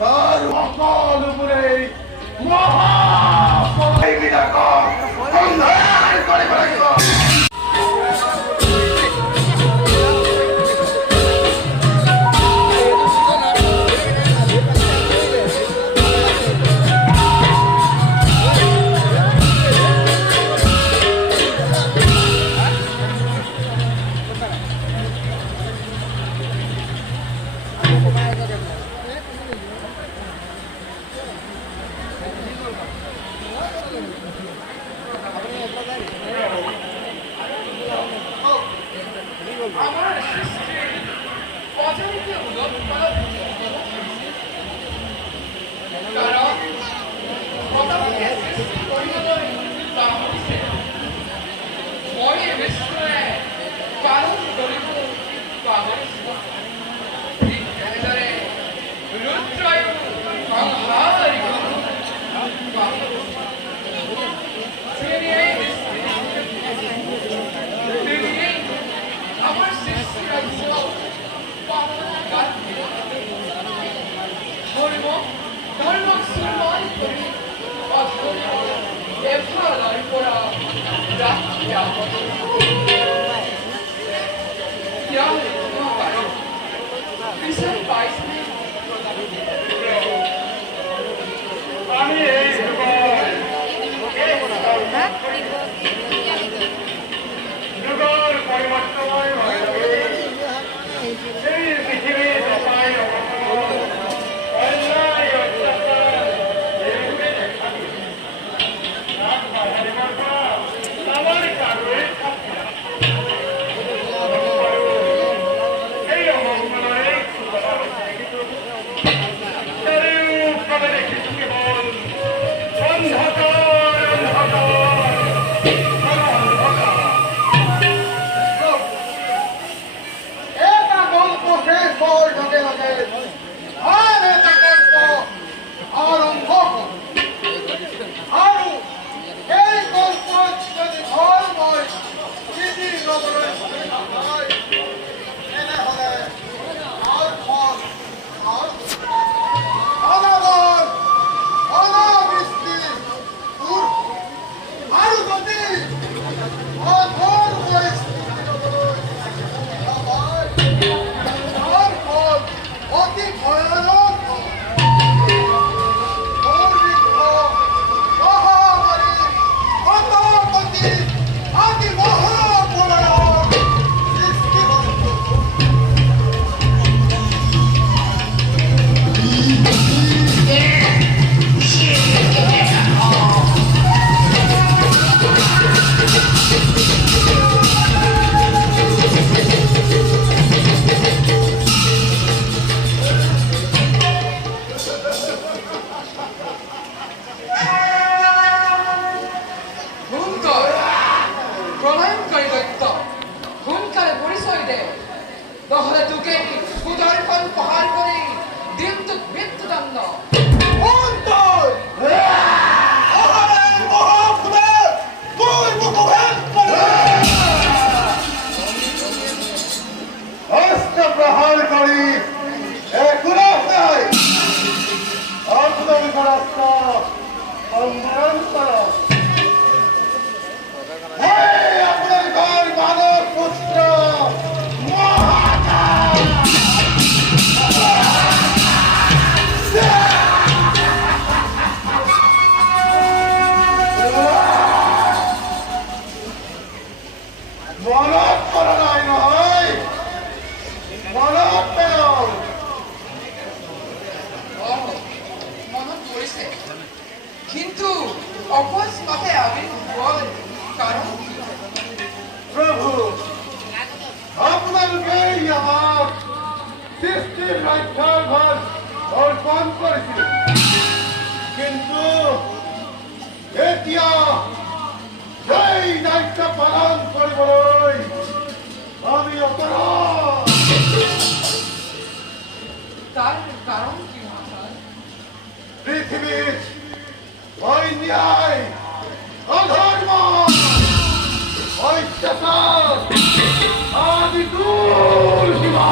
তার অকাল উপরে মহাপলাই বিনাকর অন্যায় করে ফেলেছিল। কিন্তু অকস্মাতে আবির্ভাব কারণ প্রভু আপনাকেই আমার সৃষ্টির রাজ্যভার অর্পণ করেছিল, কিন্তু এতিয়া সেই দায়িত্ব পালন কৰিবলৈ আমি অপৰাধ। তাৰ কাৰণ কি মহাশয়? পৃথিবীৰ অন্যায়, অধৰ্ম, অত্যাচাৰ আদি দূৰ সীমা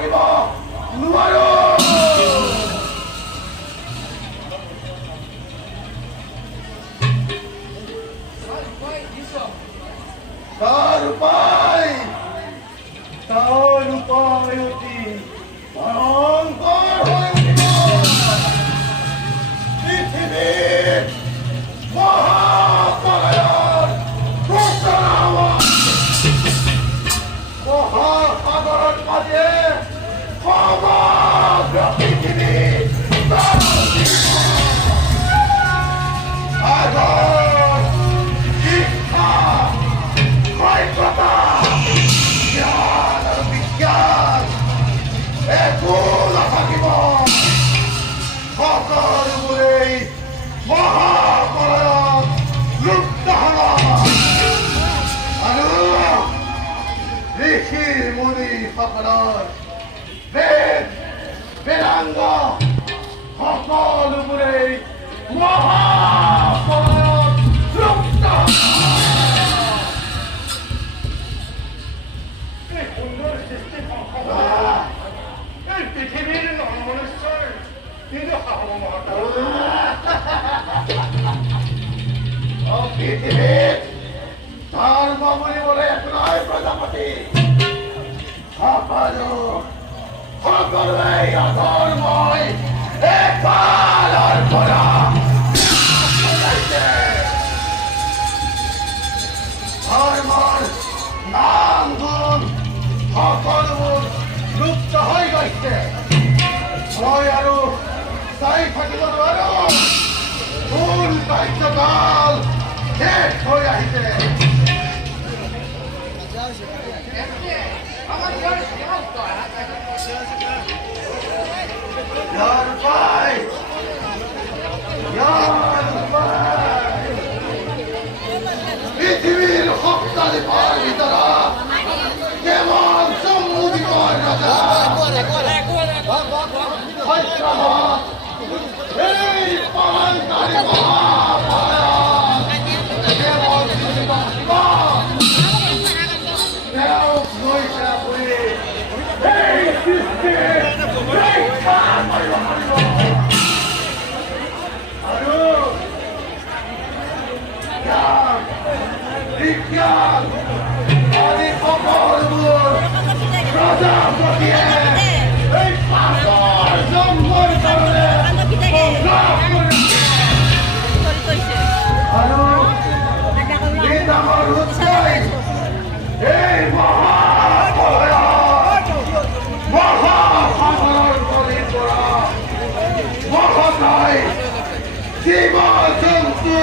থাকিব নোৱাৰো। তাৰ উপায় অতি ভয়ংকৰ হৈ উঠিব। পৃথিৱীৰ মহাপ্ৰলয়ৰ ঘোষণা হ'ব। মহাসাগৰৰ মাজে সমগ্ৰ পৃথিৱী আগৰ শিক্ষা ক্ষয়প্ৰতা জ্ঞান আৰু বিজ্ঞান একো নাথাকিব। সকলোবোৰেই মহাপ্ৰলয়ত লুপ্ত হ'ব আৰু ঋষি মুনি সকলৰ বেদ বেদাংগ সকলোবোৰেই মহাপ্ৰলয়ত লুপ্ত হ'ব। এই সুন্দৰ সৃষ্টি এই পৃথিৱীৰ মনুষ্যৰ কিন্তু সাহস মহতা পৃথিৱীত ধৰ্ম বুলিবলৈ একো নাই প্ৰজাপতি। সকলোৱে অধৰ্মই এফালৰ পৰা ধৰ্মৰ নাম গুণ সকলোবোৰ লুপ্ত হৈ গৈছে। মই আৰু চাই থাকিব নোৱাৰো। মূল কাৰ্যকাল শেষ হৈ আহিছে। পৃথিৱীৰ সপ্তাধিপৰ ভিতৰত কেৱল জম্মুদ্বীপৰ ৰজা সত্যভাত এই পালনকাৰী মহাপ্ৰলয়ত কেৱল তেওঁক লৈছে আপুনি এই সৃষ্টিৰ ৰক্ষা কৰিব পাৰিব। আৰু জ্ঞান বিজ্ঞান আদি সকলোবোৰ প্ৰজাপতিয়ে এই পাপৰ জন্মৰ কাৰণে সংগ্ৰাম কৰিছে। আৰু এই ডাঙৰ উৎসৱ এই মহাপ্ৰলয়ত মহাসাগৰৰ নদীৰ পৰা মহাকায় জীৱ জন্তু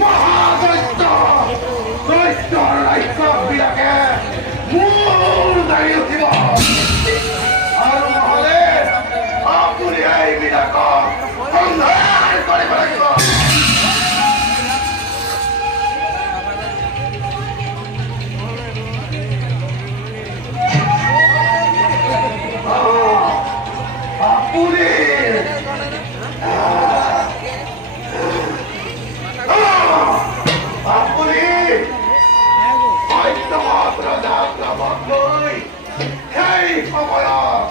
মহাদৈত্য দৈত্যৰ ৰাক্ষসবিলাকে মূৰ দাঙি উঠিব। আৰু নহ'লে আপুনি এইবিলাকক সংহাৰ কৰিব লাগিব। আপুনি সত্যভাত ৰজাক লগত লৈ সেই সময়ত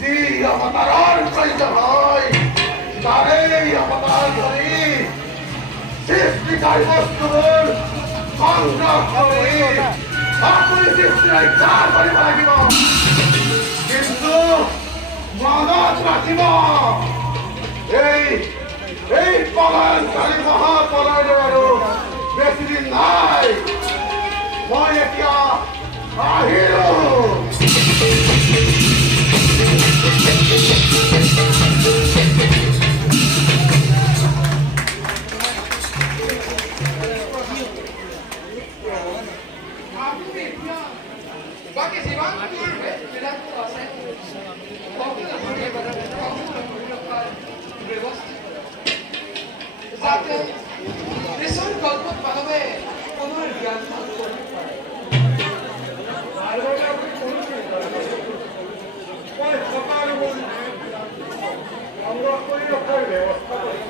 যি অৱতাৰৰ প্ৰয়োজন হয় তাৰেই অৱতাৰ ধৰি সৃষ্টিকাৰী বস্তুবোৰ সংগ্ৰহ কৰি আপুনি সৃষ্টি ৰক্ষা কৰিব লাগিব। কিন্তু মনত ৰাখিব এই পলায়নকাৰী মহাপ্ৰলয়লৈ আৰু বেছিদিন নাই। মই এতিয়া আহিলো। বাকী যিমানবোৰ বেদবিলাক আছে যাতে নিজৰ কল্পত মানুহে পুনৰ জ্ঞান লাভ কৰিব পাৰে। মই সকলোবোৰ সংগ্ৰহ কৰি ৰখাৰ ব্যৱস্থা কৰিম।